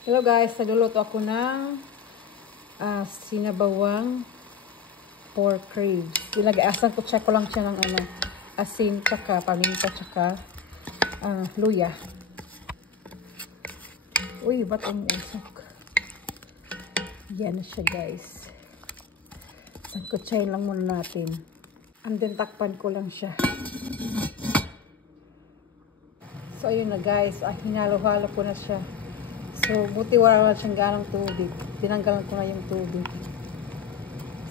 Hello guys, nagluluto ako ng sinabawang pork ribs. Ilagay-asan ko, check ko lang siya ng asin, tsaka paminta, tsaka luya. Uy, ba't ang usok? Yan na siya guys. Sangkutsahin lang muna natin. And then takpan ko lang siya. So ayun na guys, hinalo-halo ko na siya. So, buti wala na siyang ganang tubig. Tinanggalan ko na yung tubig.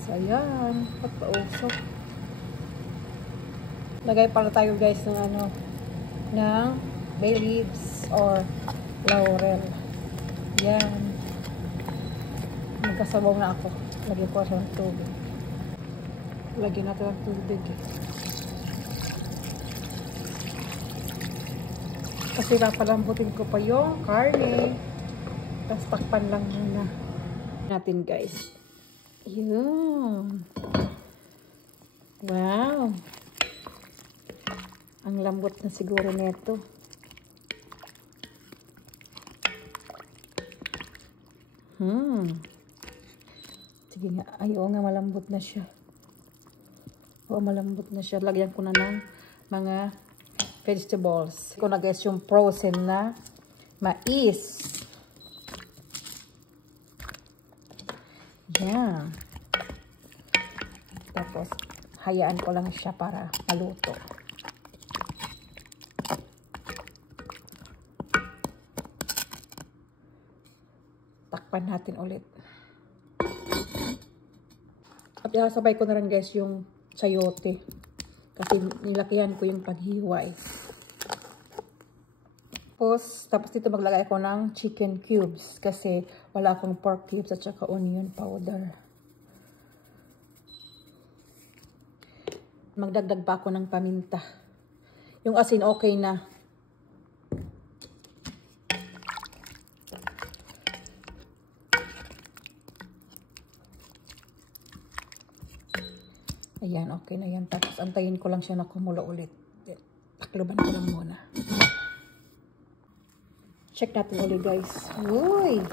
So, ayan. Pagpausok. Lagay pala tayo guys ng ng bay leaves or laurel. Yan. Magkasabaw na ako. Lagyan ko siya ng tubig. Lagyan natin ng tubig. Kasi papalambutin ko pa yung karne. Tapos takpan lang muna natin guys. Yun. Wow. Ang lambot na siguro nito. Sige nga. Ay, oo nga, malambot na siya. Oo, malambot na siya. Lagyan ko na ng mga vegetables. Ito na guys yung frozen na mais. Yan. Tapos, hayaan ko lang siya para maluto. Takpan natin ulit. At isasabay ko na rin guys yung sayote. Kasi nilakihan ko yung paghiway. Tapos dito maglagay ako ng chicken cubes kasi wala akong pork cubes at saka onion powder. Magdagdag pa ako ng paminta. Yung asin okay na. Ayan, okay na yan. Tapos antayin ko lang siya na kumulo ulit. Takluban ko lang muna. Check natin ulit guys. Uy!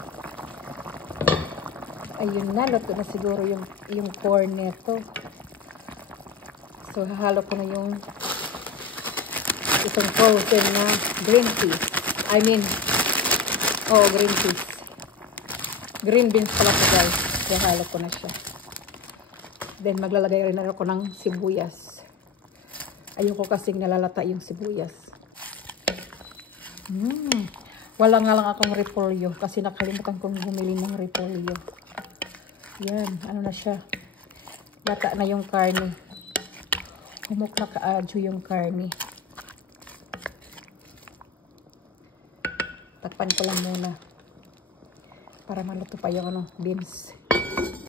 Ayun na, luto na siguro yung corn nito. So, hahalo ko na yung isang frozen na green peas. Green peas. Green beans pala ito guys. Hahalo ko na siya. Then, maglalagay rin ako ng sibuyas. Ayoko kasing nalalata yung sibuyas. Wala nga lang akong repolyo kasi nakalimutan kong bumili ng repolyo. Yan, ano na siya. Lata na yung karne. Humok na kaadyo yung karne. Takpan ko lang muna para maluto pa yung beans.